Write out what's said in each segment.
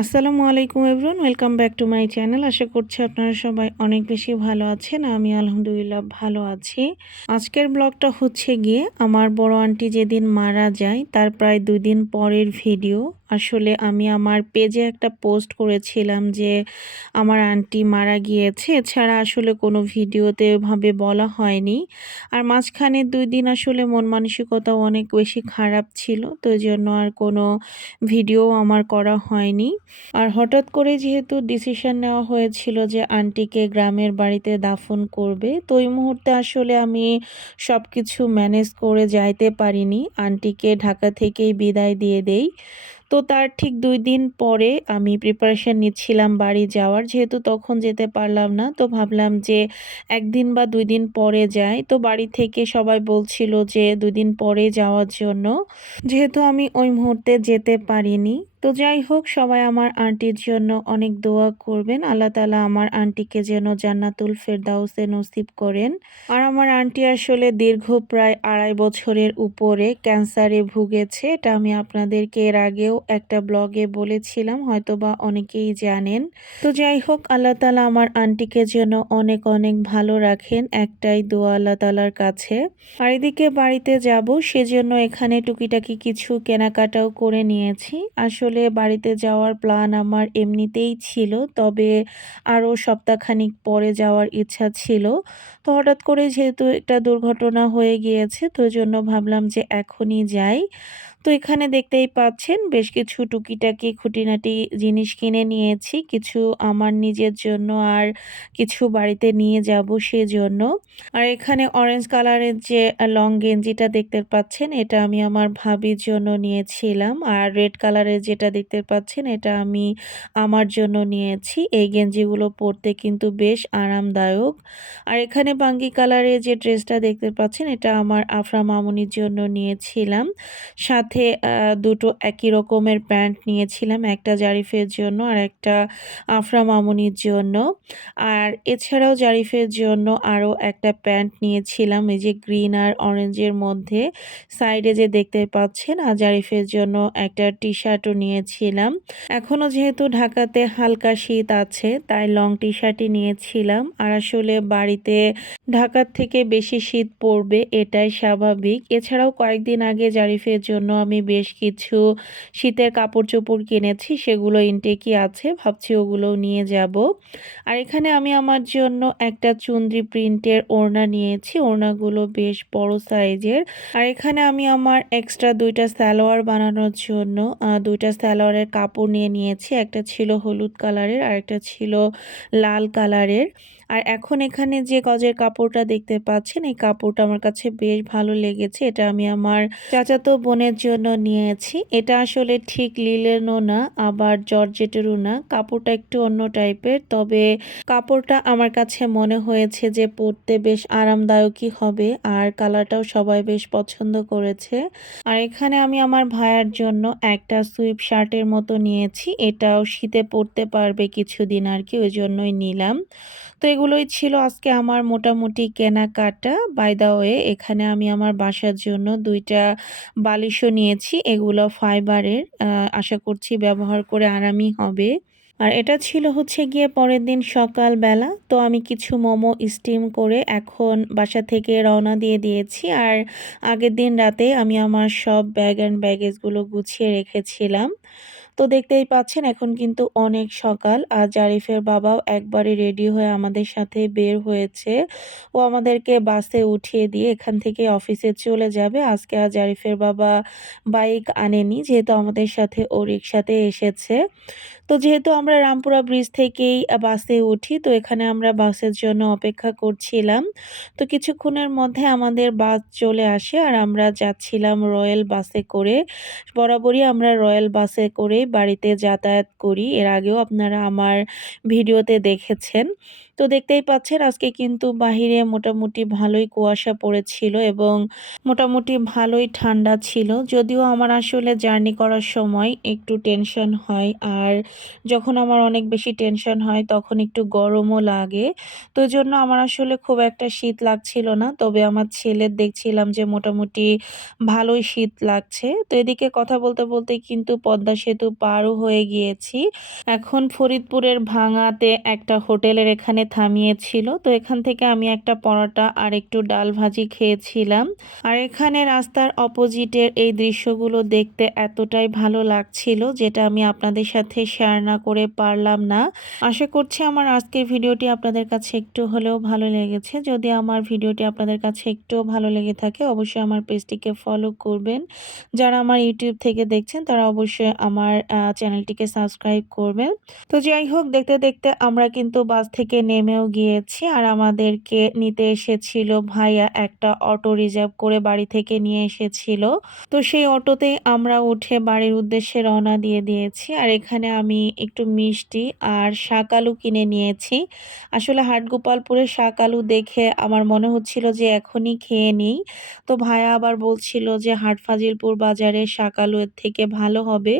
আসসালামু আলাইকুম everyone, welcome back to my channel. আশা করছি আপনারা সবাই অনেক বেশি ভালো আছেন, আমি আলহামদুলিল্লাহ ভালো আছি। আজকের ব্লগটা হচ্ছে গিয়ে, আমার বড় আন্টি যেদিন মারা যায়, তার প্রায় দুই দিন পরের ভিডিও। আসলে আমি আমার পেজে একটা পোস্ট করেছিলাম যে আমার আন্টি মারা গিয়েছে, এছাড়া আসলে কোনো ভিডিওতে ভাবে বলা হয়নি। আর মাঝখানে দুই দিন আসলে মন মানসিকতা অনেক বেশি খারাপ ছিল, তো জন্য আর কোনো ভিডিও আমার করা হয়নি। আর হঠাৎ করে যেহেতু ডিসিশন নেওয়া হয়েছিল যে আন্টিকে গ্রামের বাড়িতে দাফন করবে, তো ওই মুহূর্তে আসলে আমি সব কিছু ম্যানেজ করে যাইতে পারিনি। আন্টিকে ঢাকা থেকেই বিদায় দিয়ে দেই। তো তার ঠিক দুই দিন পরে আমি প্রিপারেশান নিচ্ছিলাম বাড়ি যাওয়ার। যেহেতু তখন যেতে পারলাম না, তো ভাবলাম যে একদিন বা দুই দিন পরে যাই। তো বাড়ি থেকে সবাই বলছিল যে দুই দিন পরে যাওয়ার জন্য। যেহেতু আমি ওই মুহূর্তে যেতে পারিনি তো যাই হোক, সবাই আমার আন্টির জন্য অনেক দোয়া করবেন। আল্লাহ তালা আমার আন্টিকে যেন জান্নাতুল ফেরদাউসে নসিব করেন। আর আমার আন্টি আসলে দীর্ঘ প্রায় আড়াই বছরের উপরে ক্যান্সারে ভুগেছে। এটা আমি আপনাদেরকে এর আগেও একটা ব্লগে বলেছিলাম, হয়তোবা অনেকেই জানেন। তো যাই হোক, আল্লাহ তালা আমার আন্টিকে যেন অনেক অনেক ভালো রাখেন। একটাই দোয়া আল্লাহ তালার কাছে। আর এদিকে বাড়িতে যাব, সেজন্য এখানে টুকিটাকি কিছু কেনাকাটাও করে নিয়েছি। আসলে আসলে বাড়িতে যাওয়ার প্ল্যান আমার এমনিতেই ছিল, তবে আরও সপ্তাহখানিক পরে যাওয়ার ইচ্ছা ছিল। তো হঠাৎ করে যেহেতু একটা দুর্ঘটনা হয়ে গিয়েছে, তো জন্য ভাবলাম যে এখনই যাই। তো এখানে দেখতেই পাচ্ছেন, বেশ কিছু টুকিটাকি খুঁটিনাটি জিনিস কিনে নিয়েছি। কিছু আমার নিজের জন্য আর কিছু বাড়িতে নিয়ে যাব সেজন্য। আর এখানে অরেঞ্জ কালারের যে লং গেঞ্জিটা দেখতে পাচ্ছেন, এটা আমি আমার ভাবির জন্য নিয়েছিলাম। আর রেড কালারের যেটা দেখতে পাচ্ছেন, এটা আমি আমার জন্য নিয়েছি। এই গেঞ্জিগুলো পরতে কিন্তু বেশ আরামদায়ক। আর এখানে বাঙ্গি কালারের যে ড্রেসটা দেখতে পাচ্ছেন, এটা আমার আফরা মামুনির জন্য নিয়েছিলাম। সাথে সাথে দুটো একই রকমের প্যান্ট নিয়েছিলাম, একটা জারিফের জন্য আর একটা আফরা মামুনির জন্য। আর এছাড়াও জারিফের জন্য আরও একটা প্যান্ট নিয়েছিলাম, এই যে গ্রিন আর অরেঞ্জের মধ্যে। সাইডে যে দেখতে পাচ্ছেন, আর জারিফের জন্য একটা টি শার্টও নিয়েছিলাম। এখনও যেহেতু ঢাকাতে হালকা শীত আছে, তাই লং টি শার্টই নিয়েছিলাম। আর আসলে বাড়িতে ঢাকার থেকে বেশি শীত পড়বে, এটাই স্বাভাবিক। এছাড়াও কয়েকদিন আগে জারিফের জন্য আমি বেশ কিছু শীতের কাপড় চোপড় কিনেছি, সেগুলো ইনটেকই আছে, ভাবছি ওগুলো নিয়ে যাব। আর এখানে আমি আমার জন্য একটা চুন্দ্রি প্রিন্টের ওড়না নিয়েছি, ওড়নাগুলো বেশ বড় সাইজের। আর এখানে আমি আমার এক্সট্রা দুইটা স্যালোয়ার বানানোর জন্য দুইটা স্যালোয়ারের কাপড় নিয়ে নিয়েছি, একটা ছিল হলুদ কালারের আর একটা ছিল লাল কালারের। আর এখন এখানে যে গজের কাপড়টা দেখতে পাচ্ছেন, এই কাপড়টা আমার কাছে বেশ ভালো লেগেছে। এটা আমি আমার চাচাতো বোনের জন্য নিয়েছি। এটা আসলে ঠিক লিলেনও না, আবার জর্জেটেরও না। কাপড়টা একটু অন্য টাইপের, তবে কাপড়টা আমার কাছে মনে হয়েছে যে পরতে বেশ আরামদায়কই হবে, আর কালারটাও সবাই বেশ পছন্দ করেছে। আর এখানে আমি আমার ভাইয়ের জন্য একটা সুইপ শার্টের মতো নিয়েছি। এটাও শীতে পরতে পারবে কিছুদিন আর কি, ওই জন্যই নিলাম। তো এগুলোই ছিল আজকে আমার মোটামুটি কেনাকাটা। বাই দা ওয়ে এখানে আমি আমার বাসার জন্য দুইটা বালিশও নিয়েছি, এগুলো ফাইবারের আশা করছি ব্যবহার করে আরামই হবে। আর এটা ছিল হচ্ছে গিয়ে পরের দিন সকালবেলা, তো আমি কিছু মোমো স্টিম করে এখন বাসা থেকে রওনা দিয়ে দিয়েছি। আর আগের দিন রাতে আমি আমার সব ব্যাগ অ্যান্ড ব্যাগেজগুলো গুছিয়ে রেখেছিলাম। তো দেখতেই পাচ্ছেন এখন কিন্তু অনেক সকাল আর জারিফের বাবাও একবারে রেডি হয়ে আমাদের সাথে বের হয়েছে। ও আমাদেরকে বাসে উঠিয়ে দিয়ে এখান থেকে অফিসে চলে যাবে। আজকে আর জারিফের বাবা বাইক আনেনি, যেহেতু আমাদের সাথে ও রিক্সাতে এসেছে। তো যেহেতু আমরা রামপুরা ব্রিজ থেকেই বাসে উঠি, তো এখানে আমরা বাসের জন্য অপেক্ষা করছিলাম। তো কিছুক্ষণের মধ্যে আমাদের বাস চলে আসে আর আমরা যাচ্ছিলাম রয়্যাল বাসে করে। বরাবরই আমরা রয়্যাল বাসে করে বাড়িতে যাতায়াত করি। এর আগেও আপনারা আমার ভিডিওতে দেখেছেন। তো দেখতেই পাচ্ছেন আজকে কিন্তু বাহিরে মোটামুটি ভালোই কুয়াশা পড়েছিল এবং মোটামুটি ভালোই ঠান্ডা ছিল। যদিও আমার আসলে জার্নি করার সময় একটু টেনশন হয় আর যখন আমার অনেক বেশি টেনশন হয় তখন একটু গরমও লাগে। তো জন্য আমার আসলে খুব একটা শীত লাগছিল না। তবে আমার ছেলের দেখছিলাম যে মোটামুটি ভালোই শীত লাগছে। তো এদিকে কথা বলতে বলতে কিন্তু পদ্মা সেতু পারও হয়ে গিয়েছি। এখন ফরিদপুরের ভাঙাতে একটা হোটেলের এখানে থামিয়েছিল। তো এখান থেকে আমি একটা পরোটা আর একটু ডাল ভাজি খেয়েছিলাম। আর এখানে রাস্তার অপোজিটের এই দৃশ্যগুলো দেখতে এতটাই ভালো লাগছিল যেটা আমি আপনাদের সাথে শেয়ার না করে পারলাম না। আশা করছি আমার আজকের ভিডিওটি আপনাদের কাছে একটু হলেও ভালো লেগেছে। যদি আমার ভিডিওটি আপনাদের কাছে একটুও ভালো লেগে থাকে, অবশ্যই আমার পেজটিকে ফলো করবেন। যারা আমার ইউটিউব থেকে দেখছেন, তারা অবশ্যই আমার চ্যানেলটিকে সাবস্ক্রাইব করবেন। তো যাই হোক, দেখতে দেখতে আমরা কিন্তু বাস থেকে নেমেও গিয়েছি আর আমাদেরকে নিতে এসেছিল ভাইয়া একটা অটো রিজার্ভ করে বাড়ি থেকে নিয়ে এসেছিল। তো সেই অটোতেই আমরা উঠে বাড়ির উদ্দেশ্যে রওনা দিয়ে দিয়েছি আর এখানে আমি একটু মিষ্টি আর শাক আলু কিনে নিয়েছি। আসলে হাটগোপালপুরে শাক আলু দেখে আমার মনে হচ্ছিল যে এখনই খেয়ে নিই। তো ভাইয়া আবার বলছিল যে হাটফাজিলপুর বাজারে শাক আলু এর থেকে ভালো হবে।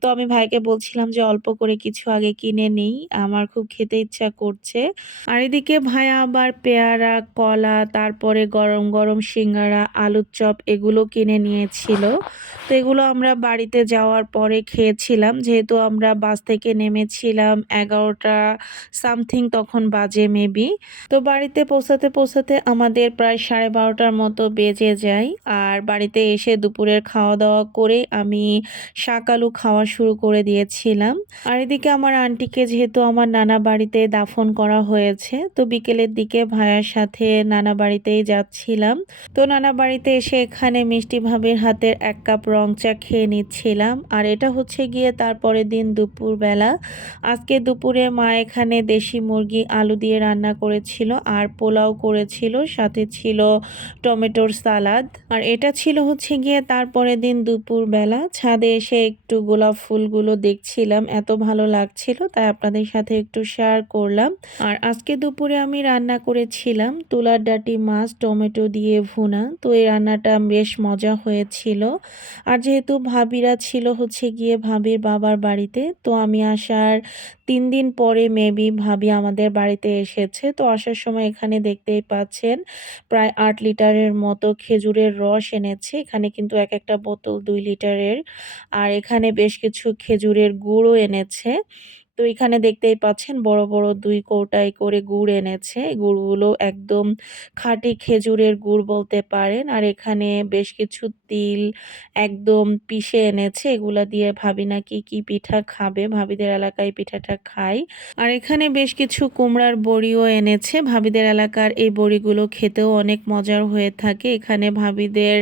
তো আমি ভাইকে বলছিলাম যে অল্প করে কিছু আগে কিনে নিই, আমার খুব খেতে ইচ্ছা করছে। আর এদিকে ভাইয়া আবার পেয়ারা, কলা, তারপরে গরম গরম সিঙ্গারা, আলুর চপ এগুলো কিনে নিয়েছিল। তো এগুলো আমরা বাড়িতে যাওয়ার পরে খেয়েছিলাম। যেহেতু আমরা বাস থেকে নেমেছিলাম এগারোটা সামথিং তখন বাজে মেবি। তো বাড়িতে পৌঁছাতে পৌঁছাতে আমাদের প্রায় সাড়ে বারোটার মতো বেজে যায়। আর বাড়িতে এসে দুপুরের খাওয়া দাওয়া করে আমি শাক আলু খাওয়া শুরু করে দিয়েছিলাম। আর এদিকে আমার আন্টিকে, যেহেতু আমার নানা বাড়িতে দাফন করা হয়েছে। তো বিকেলের দিকে ভাইয়ার সাথে নানা বাড়িতেই যাচ্ছিলাম। তো নানা বাড়িতে এসে এখানে মিষ্টি ভাবির হাতের এক কাপ রং চা খেয়ে নিচ্ছিলাম। আর এটা হচ্ছে গিয়ে তারপরের দিন দুপুরবেলা। আজকে দুপুরে মা এখানে দেশি মুরগি, আলু দিয়ে রান্না করেছিল আর পোলাও করেছিল, সাথে ছিল টমেটোর সালাদ। আর এটা ছিল হচ্ছে গিয়ে তারপরের দিন দুপুরবেলা। ছাদে এসে একটু গোলাপ ফুলগুলো দেখছিলাম, এত ভালো লাগছিল, তাই আপনাদের সাথে একটু শেয়ার করলাম। আর আজকে দুপুরে আমি রান্না করেছিলাম তুলার ডাটি, মাছ, টমেটো দিয়ে ভুনা। তো এই রান্নাটা বেশ মজা হয়েছিল। আর যেহেতু ভাবিরা ছিল হচ্ছে গিয়ে ভাবির বাবার বাড়িতে, তো আমি আসার তিন দিন পরে মেবি ভাবি আমাদের বাড়িতে এসেছে। তো আসার সময় এখানে দেখতেই পাচ্ছেন, প্রায় আট লিটারের মতো খেজুরের রস এনেছে। এখানে কিন্তু এক একটা বোতল দুই লিটারের। আর এখানে বেশ কিছু খেজুরের গুঁড়ও এনেছে। তো এখানে দেখতেই পাচ্ছেন বড় বড় দুই কৌটায় করে গুড় এনেছে। গুড়গুলো একদম খাঁটি খেজুরের গুড় বলতে পারেন। আর এখানে বেশ কিছু তিল একদম পিষে এনেছে। এগুলা দিয়ে ভাবি নাকি কি পিঠা খাবে? ভাবিদের এলাকায় পিঠাটা খাই। আর এখানে বেশ কিছু কুমড়ার বড়িও এনেছে। ভাবিদের এলাকার এই বড়িগুলো খেতেও অনেক মজার হয়ে থাকে। এখানে ভাবিদের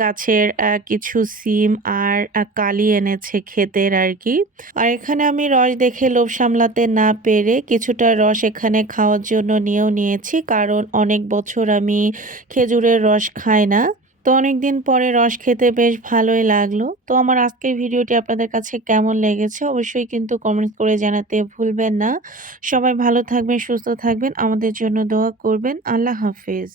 গাছের কিছু সিম আর কালি এনেছে ক্ষেতের আর কি। আর এখানে আমি রস দেখে লোভ সামলাতে না পেরে কিছুটা রস এখানে খাওয়ার জন্য নিয়েও নিয়েছি, কারণ অনেক বছর আমি খেজুরের রস খাই না। তো অনেক দিন পরে রস খেতে বেশ ভালোই লাগল। তো আমার আজকের ভিডিওটি আপনাদের কাছে কেমন লেগেছে অবশ্যই কিন্তু কমেন্টস করে জানাতে ভুলবেন না। সবাই ভালো থাকবেন, সুস্থ থাকবেন। আমাদের জন্য দোয়া করবেন। আল্লাহ হাফেজ।